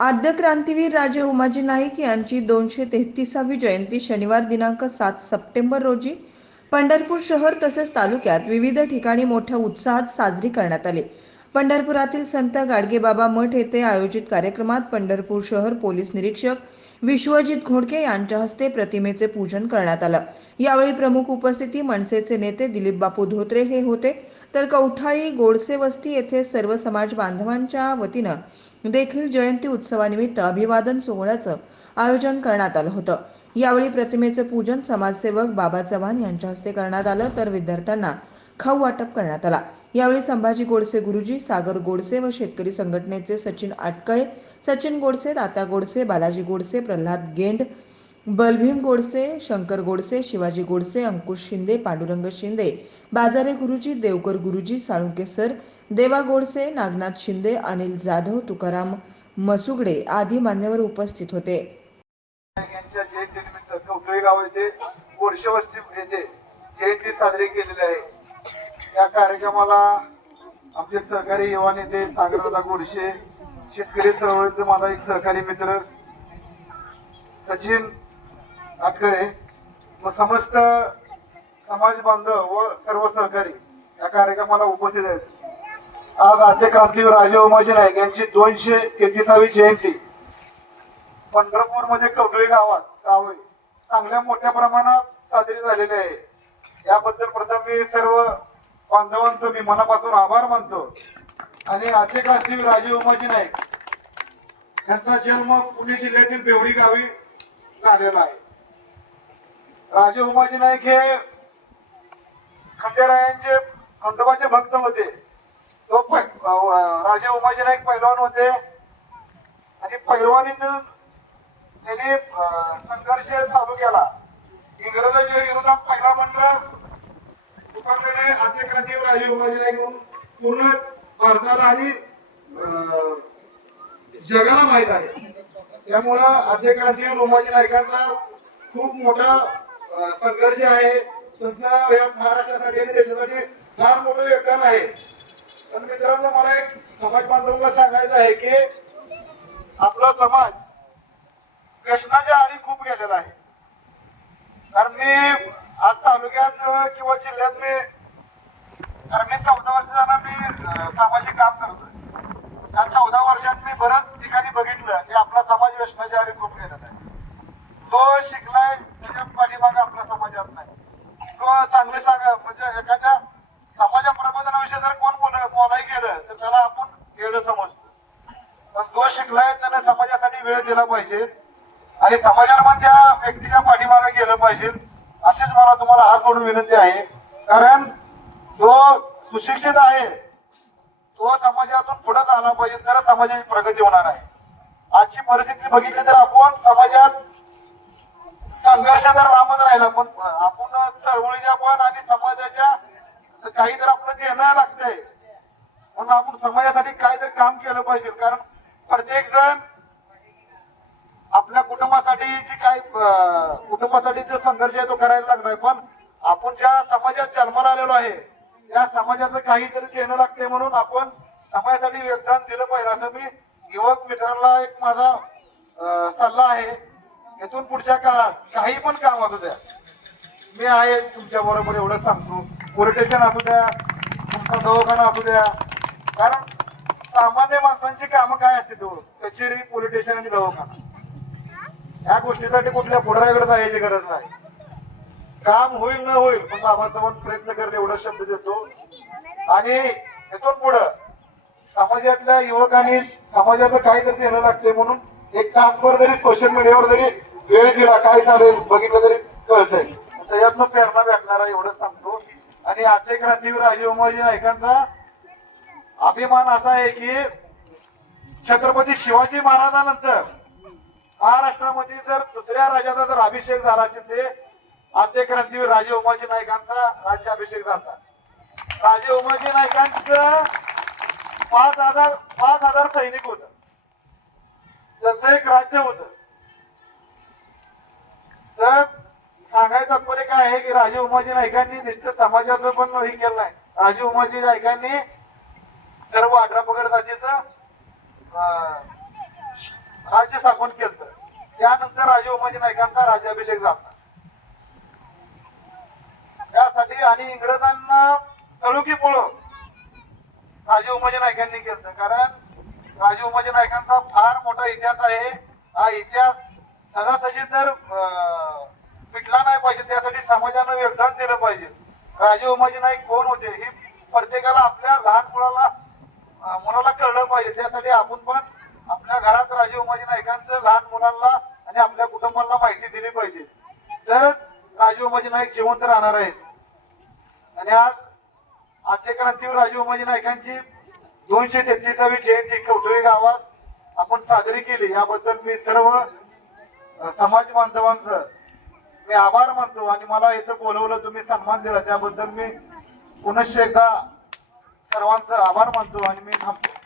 आद्य क्रांतीवीर राजे उमाजी नाईक यांची दोनशे तेहतीसावी जयंती शनिवार दिनांक सात सप्टेंबर रोजी पंढरपूर शहर तसेच तालुक्यात विविध ठिकाणी मोठ्या उत्साहात साजरी करण्यात आली. पंढरपुरातील संत गाडगेबाबा मठ येथे आयोजित कार्यक्रमात पंढरपूर शहर पोलीस निरीक्षक विश्वजित घोडके यांच्या हस्ते प्रतिमेचे पूजन करण्यात आलं. यावेळी प्रमुख उपस्थिती मनसेचे नेते दिलीप बापू धोत्रे हे होते. तर कौठाळी गोडसे वस्ती येथे सर्व समाज बांधवांच्या वतीनं देखील जयंती उत्सवानिमित्त अभिवादन सोहळ्याचं आयोजन करण्यात आलं होतं. यावेळी प्रतिमेचं पूजन समाजसेवक बाबा चव्हाण यांच्या हस्ते करण्यात आलं तर विद्यार्थ्यांना खाऊ वाटप करण्यात आला. यावेळी संभाजी गोडसे गुरुजी सागर गोडसे व शेतकरी संघटनेचे सचिन आटकळे सचिन गोडसे तात्या गोडसे बालाजी गोडसे प्रल्हाद गेंड बलभीम गोडसे शंकर गोडसे शिवाजी गोडसे अंकुश शिंदे पांडुरंग शिंदे बाजारे गुरुजी देवकर गुरुजी साळुंके सर देवा गोडसे नागनाथ शिंदे अनिल जाधव तुकाराम मसुगडे आदी मान्यवर उपस्थित होते. यांच्या गाव येथे जयंती साजरी केलेली आहे. या कार्यक्रमाला आमचे सहकारी युवा नेते सागरदादा गोडशे शेतकरी चळवळीचे माझा एक सहकारी मित्र सचिन आटकळे व समस्त समाज बांधव व सर्व सहकारी या कार्यक्रमाला उपस्थित आहेत. आज आद्य क्रांतीवीर राजे उमाजी नाईक यांची दोनशे तेहतीसावी जयंती. पंढरपूरमध्ये गावात गावे चांगल्या मोठ्या प्रमाणात साजरी झालेली आहे. याबद्दल प्रथम मी सर्व बांधवांचं मी मनापासून आभार मानतो. आणि आद्य क्रांतीवीर राजे उमाजी नाईक यांचा जन्म पुणे जिल्ह्यातील बेवडी गावी झालेला आहे. राजे उमाजी नाईक हे खंडेरायांचे खंडोबाचे भक्त होते. तो राजे उमाजी नाईक पैलवान होते. आणि पैलवानीतून त्यांनी संघर्ष चालू केला. इंग्रजांच्या विरोधात पहिला मंत्र उभारलेले आद्य क्रांती राजे उमाजी नाईक म्हणून पूर्ण भारताला आणि अं, जगाला माहीत आहे. त्यामुळं आद्य क्रांतीवीर उमाजी नाईकांचा खूप मोठा संघर्ष आहे. तुमचं या महाराष्ट्रासाठी आणि देशासाठी फार मोठं योगदान आहे. पण मित्रांनो मला एक समाज बांधवांना सांगायचं आहे की आपला समाज कृष्णाच्या आधी खूप गेलेला आहे. कारण मी आज तालुक्यात किंवा जिल्ह्यात मी कारण मी चौदा वर्ष झाला मी सामाजिक काम करतोय. त्या चौदा वर्षात मी बऱ्याच ठिकाणी बघितलं की आपला समाज व्यसनाच्या आधी खूप गेलेला आहे. तो शिकलाय पाठीमागे आपल्या समाजात नाही. तो चांगले सांगा म्हणजे एखाद्या समाजा प्रबोधनाविषयी जर कोण बोल बोलाय गेलं तर त्याला आपण येणं समजतो. पण जो शिकलाय त्याने समाजासाठी वेळ दिला पाहिजे. आणि समाजाला त्या व्यक्तीच्या पाठीमागे गेलं पाहिजे. अशीच मला तुम्हाला हात जोडून विनंती आहे. कारण जो सुशिक्षित आहे तो समाजातून पुढे आला पाहिजे. तर समाजाची प्रगती होणार आहे. आजची परिस्थिती बघितली तर आपण समाजात संघर्ष जर लांबच राहिला. पण आपण चळवळीच्या पण आणि समाजाच्या काही तर आपलं घेणं लागतंय. म्हणून आपण समाजासाठी काय तर काम केलं पाहिजे. कारण प्रत्येक जण आपल्या कुटुंबासाठी जी काय कुटुंबासाठी जो संघर्ष आहे तो करायला लागणार पण आपण ज्या समाजात जन्माला आलेलो आहे त्या समाजाचं काहीतरी देणं लागते म्हणून आपण समाजासाठी योगदान दिलं पाहिजे. असं मी युवक मित्रांना एक माझा सल्ला आहे. इथून पुढच्या काळात काही पण काम असू द्या. मी आहे तुमच्या बरोबर एवढं सांगतो. पोलिटेशन असू द्या तुमचा दवाखाना असू द्या. कारण सामान्य माणसांची कामं काय असते कचेरी पोलिटेशन आणि दवाखाना. या गोष्टीसाठी कुठल्या पुढाऱ्याकडे जायची गरज नाही. काम होईल न होईल पण बाबांचा पण प्रयत्न करणे एवढा शब्द देतो. आणि इथून पुढं समाजातल्या युवकांनी समाजाचं काहीतरी देणं लागते म्हणून एक तासभर जरी सोशल मीडियावर जरी वेळ दिला काय चालेल बघितलं तरी कळतंय. त्याच्यातनं प्रेरणा भेटणारा एवढंच सांगतो. आणि आजचे क्रांतीवीर राजे उमाजी नायकांचा अभिमान असा आहे की छत्रपती शिवाजी महाराजानंतर महाराष्ट्रामध्ये जर दुसऱ्या राजाचा जर अभिषेक झाला असेल ते आद्य क्रांतीवीर राजे उमाजी नायकांचा राज्याभिषेक झाला. राजे उमाजी नायकांचं पाच हजार पाच हजार सैनिक होत. त्यांचं एक राज्य होतं. तर सांगायचं तात्पर्य काय आहे की राजे उमाजी नायकांनी नुसतं समाजाचं पण हे केलं नाही. राजे उमाजी नायकांनी सर्व अठरा पगड जातीचं राज्य स्थापन केलं त्यानंतर राजे उमाजी नायकांचा राज्याभिषेक झाला. त्यासाठी आणि इंग्रजांना तळुकी पळून राजे उमाजी नायकांनी केलं कारण राजे उमाजी नायकांचा फार मोठा इतिहास आहे. हा इतिहास सदासजी तर अं, मिटला नाही पाहिजे त्यासाठी समाजानं योगदान दिलं पाहिजे. राजे उमाजी नाईक कोण होते हे प्रत्येकाला आपल्या लहान मुलाला मुलाला कळलं पाहिजे. त्यासाठी आपण पण आपल्या घरात राजे उमाजी नाईकांचं लहान मुलांना आणि आपल्या कुटुंबाला माहिती दिली पाहिजे. तर राजे उमाजी नाईक जिवंत राहणार आहेत. आणि आज आद्य क्रांतीवर राजे उमाजी नायकांची दोनशे तेहतीसावी जयंती कवठळी गावात आपण साजरी केली. याबद्दल मी सर्व समाज बांधवांचं मी आभार मानतो आणि मला इथं बोलवलं तुम्ही सन्मान दिला. त्याबद्दल मी पुनश्च एकदा सर्वांचं आभार मानतो आणि मी थांबतो.